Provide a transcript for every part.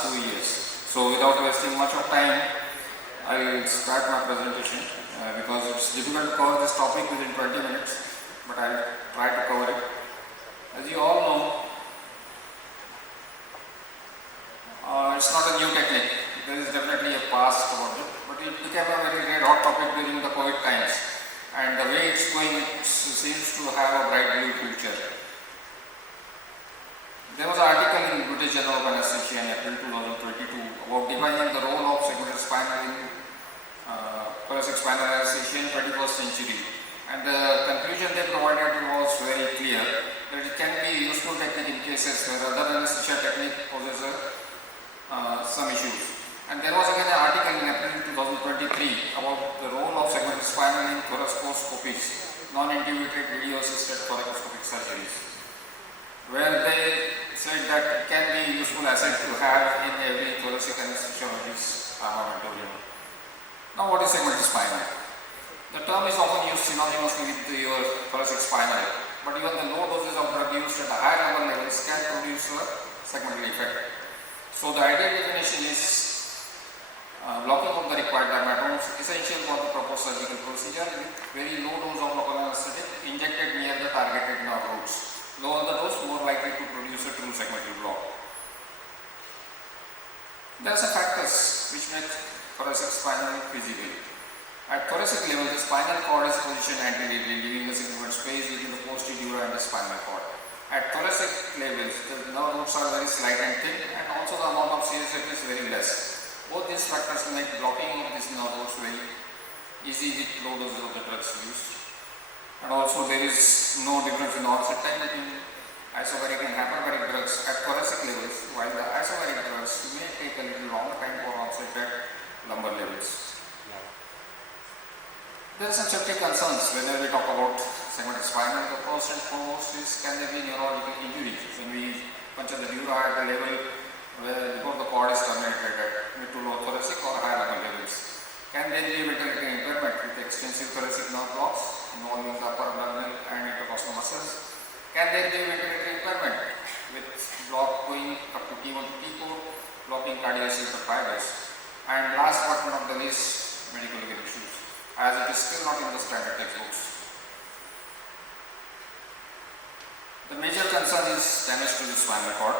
last 2 years. So without wasting much of time, I will start my presentation because it's difficult to cover this topic within 20 minutes, but I'll try to cover it. As you all know, it's not a new technique. There is definitely a past about it, but it became a very hot topic during the COVID times. And the way it's going, it seems to have a bright blue future. There was an article in British Journal of Anesthesia in April 2022 about defining the role of segmental spinal in thoracic spinal anesthesia in 21st century. And the conclusion they provided was very clear that it can be a useful technique in cases where other anesthesia technique poses some issues. And there was again an article in April 2023 about the role of segmental spinal in thoracoscopies, non-intubated video-assisted thoracoscopic surgeries, where they said that it can be a useful asset to have in every thoracic anesthesiologist's armamentarium. Now, what is segmental spinal? The term is often used synonymously with your thoracic spinal, but even the low doses of drug used at the higher level levels can produce a segmental effect. So the ideal definition is blocking of the required dermatomes essential for the proposed surgical procedure with very low dose of local anesthetic injected near the targeted nerve roots. Lower the dose, more likely to produce a true segmental block. There are some factors which make thoracic spinal feasible. At thoracic level, the spinal cord is positioned anteriorly, leaving a significant space between the posterior and the spinal cord. At thoracic levels, the nerve roots are very slight and thin, and also the amount of CSF is very less. Both these factors make blocking of these nerve roots very easy with low doses of the drugs used. And also there is no difference in onset time between isobaric and hyperbaric drugs at thoracic levels, while the isobaric drugs may take a little longer time for onset at lumbar levels. There are some safety concerns whenever we talk about segmental spinal. The first and foremost is, can there be neurological injuries when we puncture the dura at the level where before the cord is terminated at mid to low thoracic or higher level levels? Can there be ventricular impairment with extensive thoracic nerve blocks involving the upper abdominal and intercostal muscles? Can there be ventricular impairment with block going up to T1 to T4, blocking cardiovascular fibers? And last but not the least, medical legal issues, as it is still not in the standard textbooks. The major concern is damage to the spinal cord.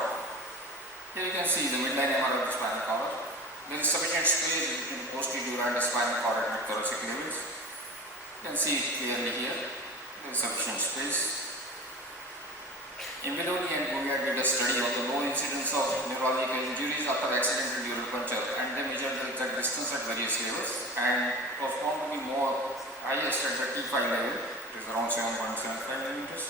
Here you can see the midline MR of the spinal cord. There is sufficient space between the posterior and the spinal cord at thoracic levels. You can see it clearly here. There is sufficient space. Imbiloni and Gouliard did a study of the low incidence of neurological injuries after accidental dural puncture, and they measured the exact distance at various levels, and it was found to be more highest at the T5 level, it is around 7.75 millimeters.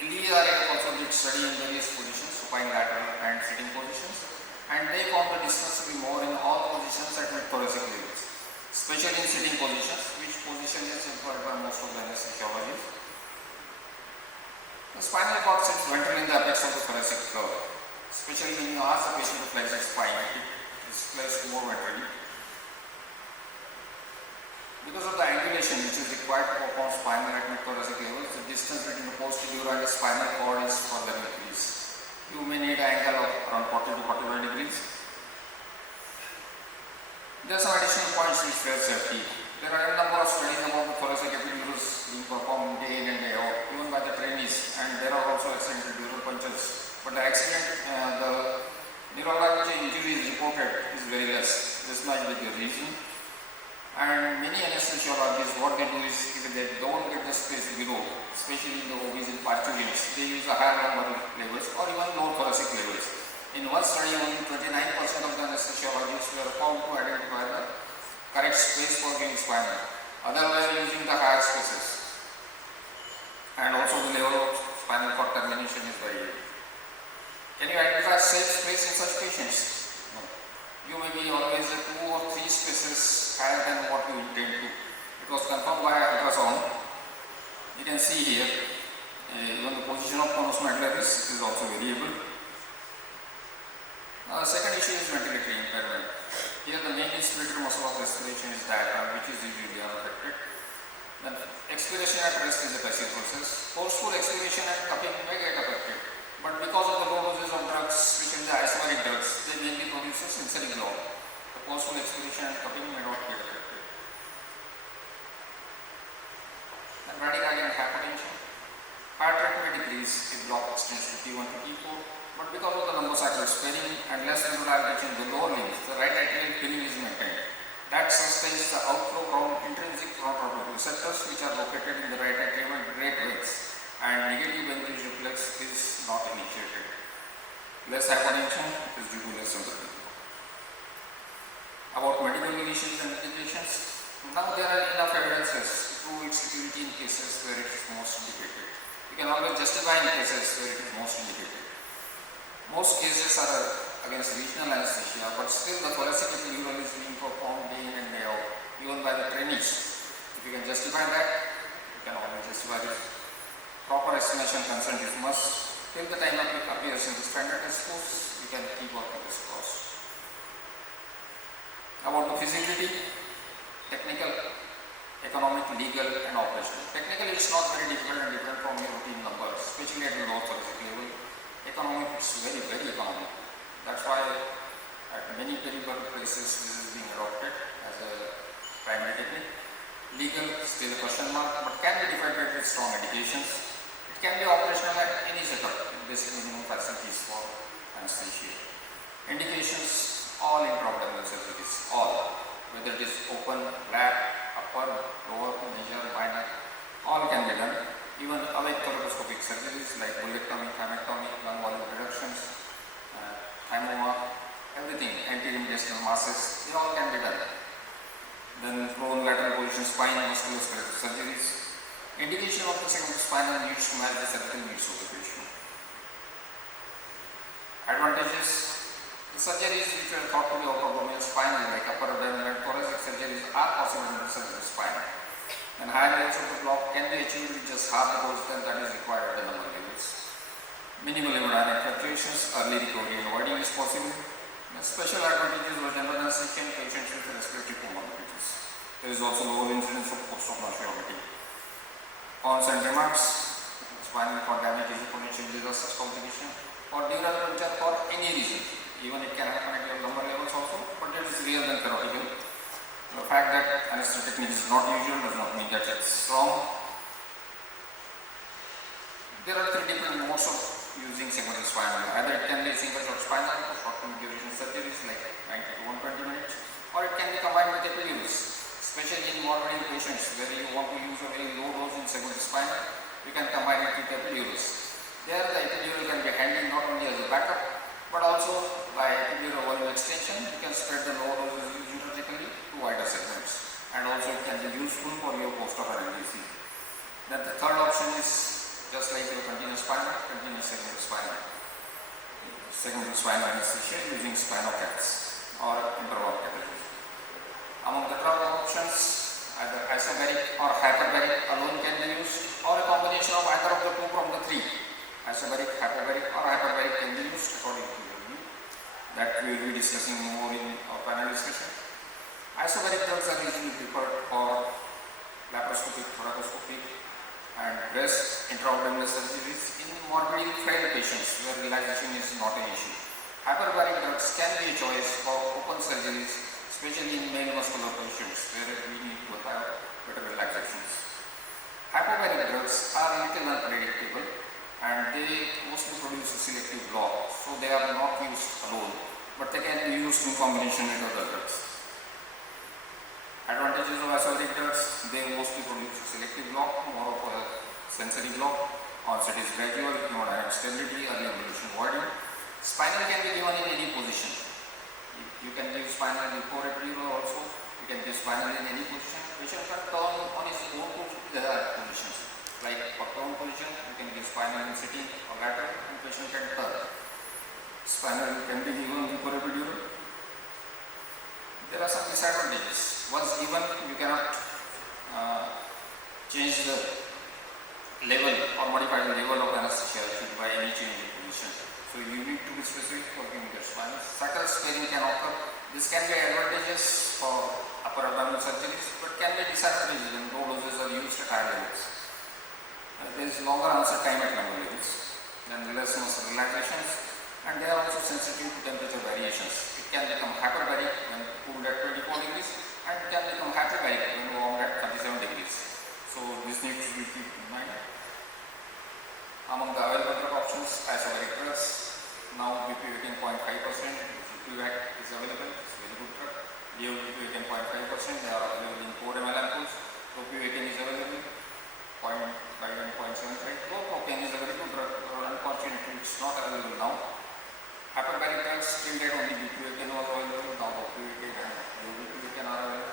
LERA also did study in various positions, supine, lateral and sitting positions, and they found the distance to be more in all positions at mid-thoracic levels, especially in sitting positions, which position is employed by most of the anesthesiologists. The spinal cord sits ventral in the apex of the thoracic curve, especially when you ask the patient to flex its spine, it is placed more ventrally. Because of the angulation which is required to perform spinal at mid-thoracic levels, the distance between the posterior and the spinal cord is further increased. You may need an angle of around 40 to 45 degrees. There are some additional points which fair safety. There are a number of studies about the thoracic epidurals being performed day in and day out, even by the trainees, and there are also accidental dural punctures. But the neurological injuries reported is very less. This might be the reason. And many anesthesiologists, what they do is, if they don't get the space below, especially in the obese and partu units, they use the higher lumbar levels or even low thoracic levels. In one study, only 29% of the anesthesiologists were found to identify the correct space for giving spinal. Otherwise, using the higher spaces. And also the level of spinal cord termination is very low. Can you identify safe space in such patients? No. You may be always 2 or 3 spaces higher than what you intend to. It was confirmed by ultrasound. You can see here, even the position of conus medullaris is also variable. Second issue is ventilatory impairment. Here the main inspiratory muscle of respiration is diaphragm, which is usually unaffected. Then expiration at rest is a passive process. Forceful expiration and cupping may get affected. But because of the low doses of drugs, especially the isobaric drugs, and less than dilatation in the lower limbs, the right atrial filling is maintained. That sustains the outflow from intrinsic frontal receptors which are located in the right atrium at great rates, and negative venous reflex is not initiated. Less hypotension is due to less sympathy. About medical conditions and indications, now there are enough evidences to prove its utility in cases where it is most indicated. You can always justify in cases where it is most indicated. Most cases are against regional anesthesia, but still the thoracic epidural is being performed day in and day out, even by the trainees. If you can justify that, you can always justify this. Proper estimation consent is must. Till the time it appears in the standard test course, you can keep working this course. About the feasibility, technical, economic, legal and operational. Technically it's not very difficult and different from your routine numbers, especially at the low thoracic level. Economic is very, very economic. That's why at many peripheral places this is being adopted as a primary technique. Legal, still a question mark, but can be defended with strong indications. It can be operational at any setup, basic minimum facilities for anesthesia. Indications, all intra-abdominal surgeries, all, whether it is open, lap, upper, lower, major, minor, all can be done. Even awake thoracoscopic surgeries like bullectomy, thymectomy, lung volume reductions, thymoma, everything, anterior intestinal masses, they all can be done. Then prone lateral position spine, musculoskeletal surgeries. Indication of the segmental spinal needs to match the cervical needs of the patient. Advantages, the surgeries which are thought to be abdominal spinal like upper abdominal and thoracic surgeries are possible in the segmental spinal. And higher levels of the block can be achieved with just half the dose than that is required at the number levels. Minimal hemodynamic fluctuations, early recovery and avoiding is possible. The special advantages of general anesthesia in patients with respiratory comorbidities. There is also lower incidence of post-op nausea. Cons and remarks, spinal cord damage is a potential disaster complication or dural rupture for any reason. Even it can happen at your lumbar levels also, but it is real than theoretical. The fact that anesthesia technique is not usual does not mean that it's wrong. There are three different modes of using segmental spinal. Either it can be single shot spinal for short-term duration surgeries like 90 to 120 minutes, or it can be combined with epidurals, especially in morbid patients where you want to use a very low dose in segmental spinal. You can combine it with epidurals. There the epidural can be handled not only as a backup, but also by epidural volume extension. You can spread the low doses used intrathecally to wider segments, and also it can be useful for your post-op RLDC. Then the third option is just like your continuous spinal, continuous segmental spinal anesthesia using spinal cats or interval catheters. Among the drug options, either isobaric or hyperbaric alone can be used, or a combination of either of the two from the three. Isobaric, hyperbaric or hyperbaric can be used according to your need. That we will be discussing more in our panel discussion. Isobaric drugs are usually preferred for laparoscopic, thoracoscopic and breast intra-abdominal surgeries in morbidly frail patients where relaxation is not an issue. Hyperbaric drugs can be a choice for open surgeries, especially in male muscular patients where we need to have better relaxations. Hyperbaric drugs are little unpredictable and they mostly produce a selective block, so they are not used alone, but they can be used in combination with other drugs. Advantages of isobaric drugs, they mostly produce a selective block, more of a sensory block. Onset is gradual, hemodynamic stability, early evolution avoided. Spinal can be given in any position. You can give spinal before epidural also. You can give spinal in any position. Patient can turn on his own positions. Like for turn position, you can give spinal in sitting or lateral, and patient can turn. Spinal can be given before epidural. There are some disadvantages. Once given, you cannot change the level or modify the level of anesthesia by any change in position. So you need to be specific for giving the spinal. Subtle sparing can occur. This can be advantageous for upper abdominal surgeries, but can be disadvantages when low doses are used at high levels. There is longer onset time at lower levels, then less muscle relaxations, and they are also sensitive to temperature variations. It can become hyperbaric when cooled at 24 degrees, and it can become hyperbaric when warmed at 37 degrees. So this needs to be kept in mind. Among the available drug options, isobaric drugs, now BP 18.5%, Dopavac is available. It's a very good drug. Dopavac 0.5%. They are available in 4 ml ampoules. Dopavac is available. 0.5 and 0.75. Dopavac is a very good drug. Unfortunately, it's not available now. Hyperbaric drugs till date only Dopavac was available. Now Dopavac and Dopavac are available.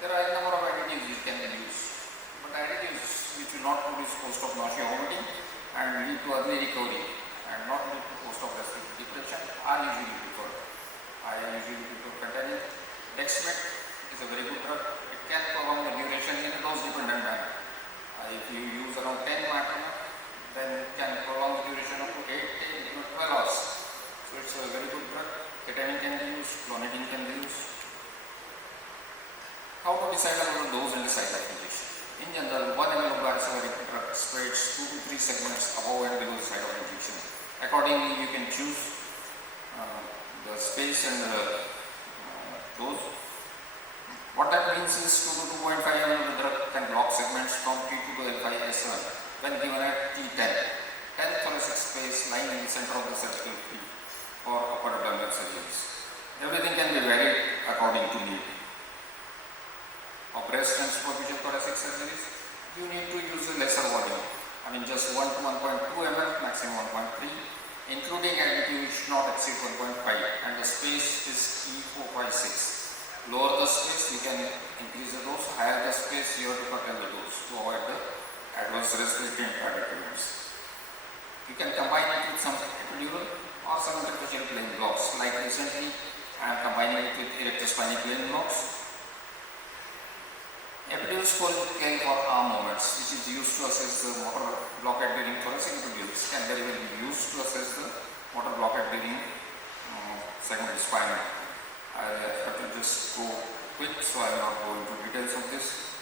There are a number of additives you can use, but additives which will not produce post-op nausea, vomiting, and lead to early recovery and not lead to post-op respiratory depression are usually preferred. I usually prefer containing. Dexmet is a very good drug. It can prolong the duration in a dose-dependent manner. If you use around 10 microgram, then it can prolong the duration up to 8, 10 to 12 hours. So it's a very good drug. Ketamine can be used, clonidine can be used. How to decide about the dose and the site of injection? In general, 1 ml of bariatric drug spreads 2 to 3 segments above and below the site of injection. Accordingly, you can choose the space and the dose. What that means is 2 to 2.5 ml of the drug can block segments from T2 to L5 S1 when given at T10. 10 thoracic space lying in the center of the cervical tree for upper abdominal surgeries. Everything can be varied according to need. For breast and superficial thoracic surgeries, you need to use a lesser volume. I mean just 1 to 1.2 ml, maximum 1.3, including additive which should not exceed 1.5, and the space is E456. Lower the space, you can increase the dose. Higher the space, you have to curtail the dose to avoid the adverse respiratory and cardiac events. You can combine it with some epidural or some interfacial plane blocks. Like recently, I am combining it with erectospinal plane blocks. Epidural scale for arm movements, which is used to assess the motor blockade during thoracic epidurals, can very well be used to assess the motor blockade during segmental spinal. I have to just go quick, so I will not go into details of this.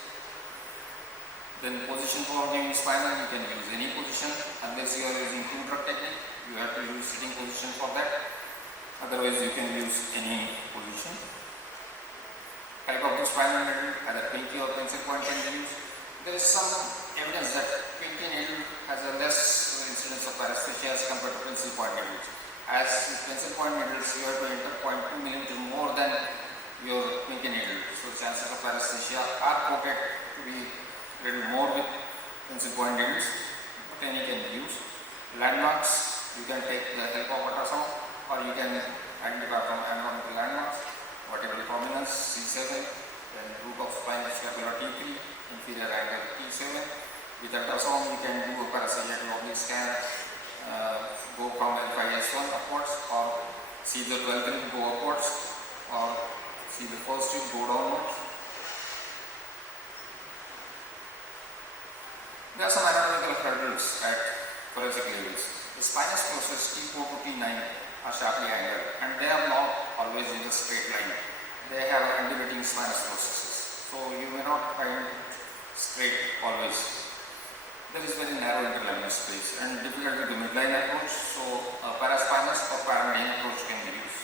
Then position for giving spinal, you can use any position unless you are using two drug technique. You have to use sitting position for that. Otherwise, you can use any position. Type of the spinal needle, either pinky or pencil point can be used. There is some evidence that pinky needle has a less incidence of paresthesia as compared to pencil point needles. As with pencil point needles, you have to enter 0.2 mm more than your pinky needle. So chances of paresthesia are quoted to be a little more with pencil point needles, but any can be used. Landmarks, you can take the help of ultrasound, or you can identify from anatomical landmarks. Vertebral prominence C7, then root of spinal scapula T3, inferior angle T7. With ultrasound, you can do a parasagittal oblique scan, go from L5S1 upwards, or see the 12th rib go upwards, or see the first rib go downwards. There are some anatomical hurdles at thoracic levels. The spinous process T4 to T9 are sharply angled, and they are not always in a straight line. They have undulating spinous processes, so you may not find it straight always. There is very narrow interlaminar space and difficult to do midline approach, so a paraspinous or paramedian approach can be used.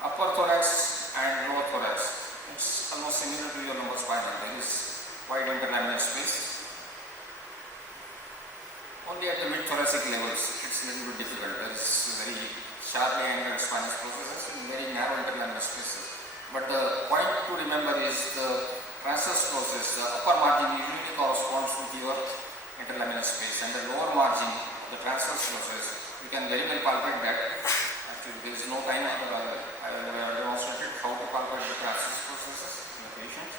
Upper thorax and lower thorax, it's almost similar to your lumbar spinal. There is wide interlaminar space. Only at the mid-thoracic levels, it's a little bit difficult. There is very sharply angled spinous processes and very narrow interlaminar spaces. But the point to remember is the transverse process. The upper margin usually corresponds with your interlaminar space, and the lower margin, the transverse process, you can very well palpate that. Actually, there is no time. I have demonstrated how to palpate the transverse processes in the patient.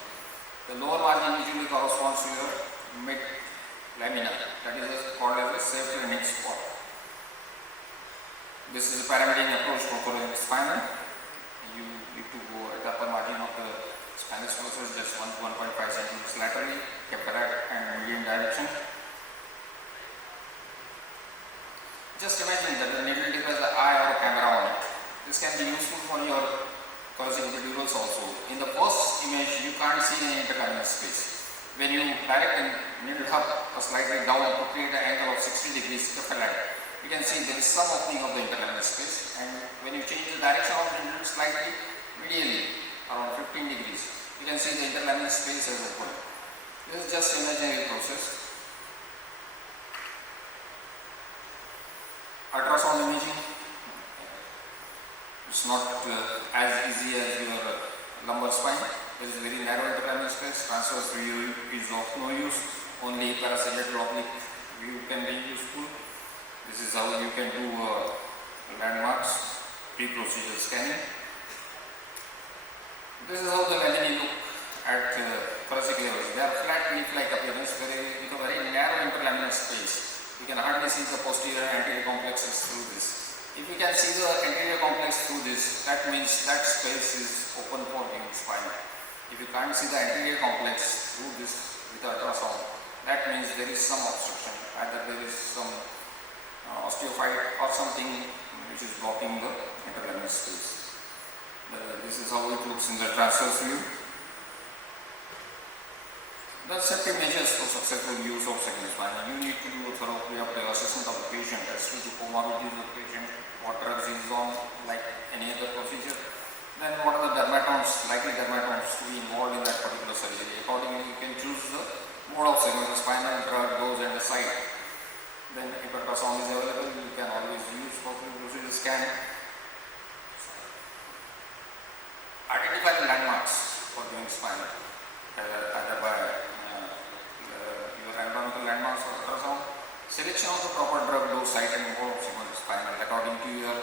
The lower margin usually corresponds to your mid lamina, that is called as a safe landing spot. This is a paramedian approach for thoracic spinal. You need to go at the upper margin of the spinous process, just 1 to 1.5 cm laterally, cataract and median direction. Just imagine that the needle tip has an eye or a camera on it. This can be useful for your thoracic epidurals also. In the first image, you can't see any interlaminar space. When you direct a needle hub slightly down to create an angle of 60 degrees cephalic, you can see there is some opening of the interlaminar space, and when you change the direction of the needle slightly medially around 15 degrees, you can see the interlaminar space has opened. This is just imaginary process. Ultrasound imaging. It's not as easy as your lumbar spine. There is very narrow interlaminar space. Transverse view is of no use. Only parasagittal oblique view can be useful. This is how you can do landmarks, pre-procedure scanning. This is how the laminae look at thoracic levels. They are flat leaf-like appearance with a very narrow interlaminar space. You can hardly see the posterior and anterior complexes through this. If you can see the anterior complex through this, that means that space is open for human spine. If you can't see the anterior complex through this with ultrasound, that means there is some obstruction. Either there is some osteophyte or something which is blocking the interlaminar space. This is how it looks in the transverse view. The safety measures for successful use of segmental spinal. You need to do a thorough pre-operative assessment of the patient as to the comorbidities of the patient, what drugs he is on, like any other procedure. Then what are the dermatomes, likely dermatomes to be involved in that particular surgery. Accordingly, you can choose the mode of segmental spinal, drug, dose and the site. Then if ultrasound is available, you can always use for procedure scan. Identify the landmarks for doing spinal, either by your anatomical landmarks or ultrasound. Selection of the proper drug, dose, site and mode of segmental spinal according to your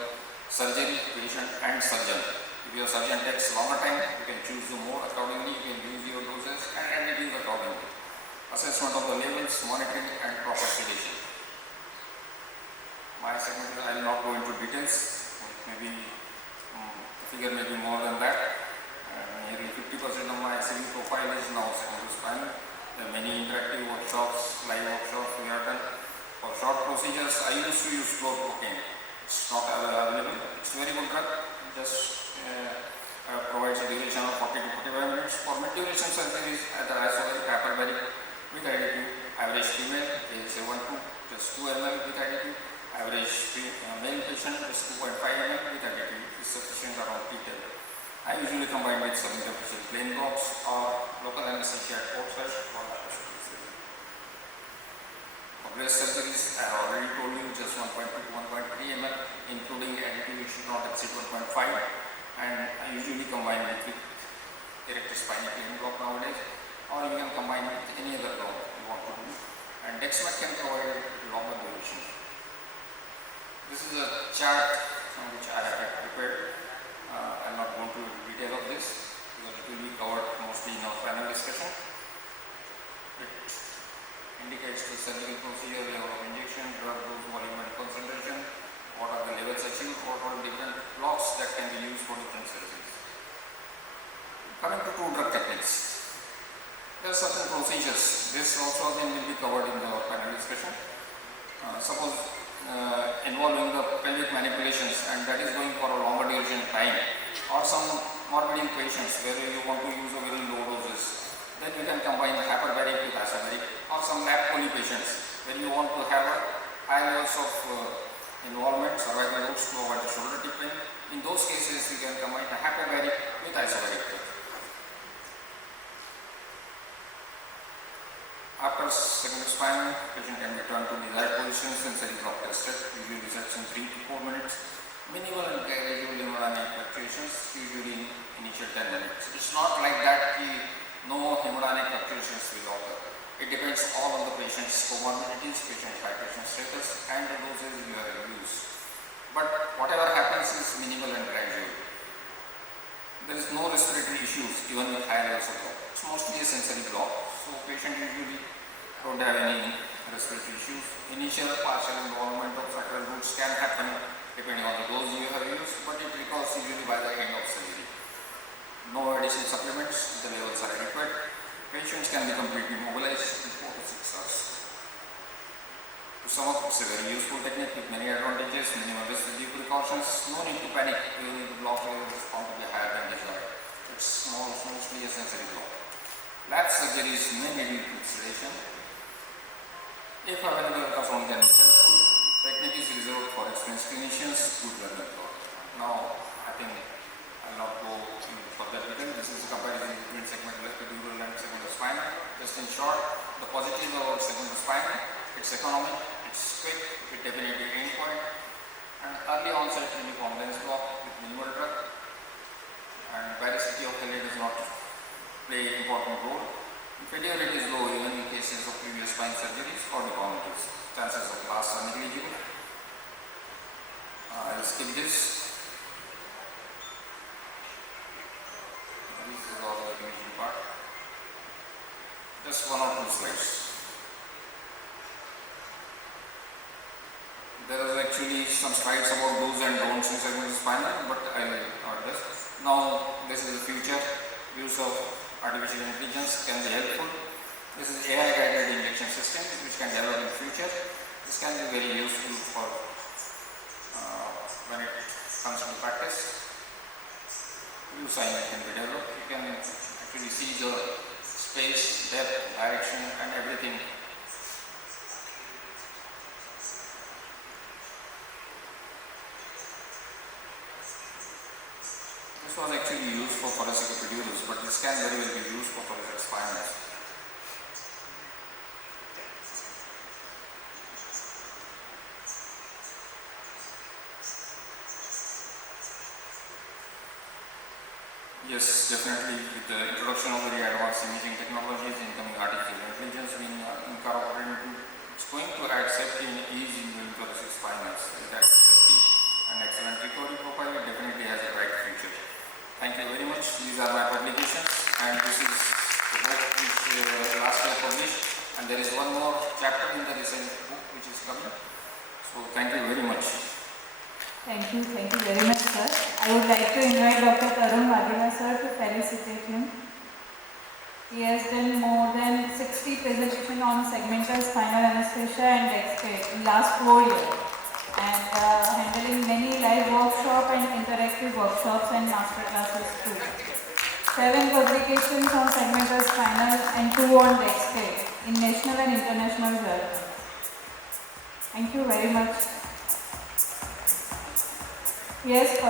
surgery, patient and surgeon. If your surgeon takes longer time, you can choose the mode accordingly, you can use your doses and reduce accordingly. Assessment of the levels, monitoring and proper sedation. My segmental, I will not go into details, maybe the figure may be more than that. Nearly 50% of my exhibit profile is now segmental spinal. There are many interactive workshops, live workshops we have done. For short procedures, I used to use chlorprocaine. It's not available. It's very good drug. Just provides a duration of 40 to 45 minutes. For mid-duration surgeries, either isolated hyperbaric with additive. Average female, age 72, just 2 ml with additive. Average male patient is 2.5 ml with additive. Is sufficient around T10. I usually combine with subinterfacial plain blocks or local anesthesia at port site for laparoscopic surgery. For breast surgeries, I have already told you just 1.2 to 1.3 ml, including additive should not exceed 1.5, and I usually combine it with erector spinal plain block nowadays, or you can combine with any other block you want to do, and Dexmet can provide longer duration. This is a chart which I have prepared. I am not going to detail of this because it will be covered mostly in our final discussion. It indicates the surgical procedure, level of injection, drug dose, volume and concentration, what are the levels achieved, what are the different blocks that can be used for different surgeries. Coming to two drug techniques, there are certain procedures. This also again will be covered in the final discussion. Suppose involving the pelvic manipulations, and that is going for a longer duration time, or some morbid patients where you want to use a very low doses, then you can combine hyperbaric with isobaric, or some lap poly patients where you want to have a high levels of involvement, cervical roots to avoid the shoulder tip pain. In those cases, you can combine the hyperbaric with isobaric. After segmental spinal, patient can return to desired position, sensory block tested, usually results in 3 to 4 minutes. Minimal and gradual hemodynamic fluctuations, usually in initial 10 minutes. It's not like that no hemodynamic fluctuations will occur. It depends all on the patient's comorbidities, patient titration status and the doses you have used. But whatever happens is minimal and gradual. There is no respiratory issues even with high levels of block. It's mostly a sensory block. So patient usually don't have any respiratory issues. Initial partial involvement of sacral roots can happen depending on the dose you have used, but it recovers usually by the end of surgery. No additional supplements, the levels are adequate. Patients can be completely mobilized in 4 to 6 hours. To sum up, it's a very useful technique with many advantages, minimal risk with due precautions. No need to panic, even if the block level is found to be higher than desired. It's mostly a sensory block. Lap surgeries may need sedation. If available, ultrasound can be helpful. Technique is reserved for experienced clinicians, good learning for. Now, I think I will not go into further detail. This is a comparison between segmental epidural and segmental spinal. Just in short, the positive about segmental spinal, it's economic, it's quick, with definitive endpoint, and early onset relief on lens block with minimal drug. just 1 or 2 slides. There is actually some slides about do's and don'ts in segmental spinal, but I will not this. Now, this is the future. Use of artificial intelligence can be helpful. This is AI guided injection system which can develop in future. This can be very useful for when it comes to practice. New sign can be developed. You can actually see the space, depth, direction and everything. This was actually used for thoracic epidurals, but this can very well be used for thoracic spinals. Yes, definitely with the introduction of very advanced imaging technologies, incoming artificial intelligence being incorporated into, it's going to add safety and ease in doing thoracic spinals. It adds safety and excellent recovery profile. It definitely has a bright future. Thank you very much. These are my publications and this is the book which last year published, and there is one more chapter in the recent book which is coming. So thank you very much. Thank you very much, sir. I would like to invite Dr. sir to felicitate him. He has done more than 60 presentations on segmental spinal anesthesia and X-ray in last 4 years, and handling many live workshops and interactive workshops and master classes too. 7 publications on segmental spinal and 2 on X-ray in national and international journals. Thank you very much. Yes,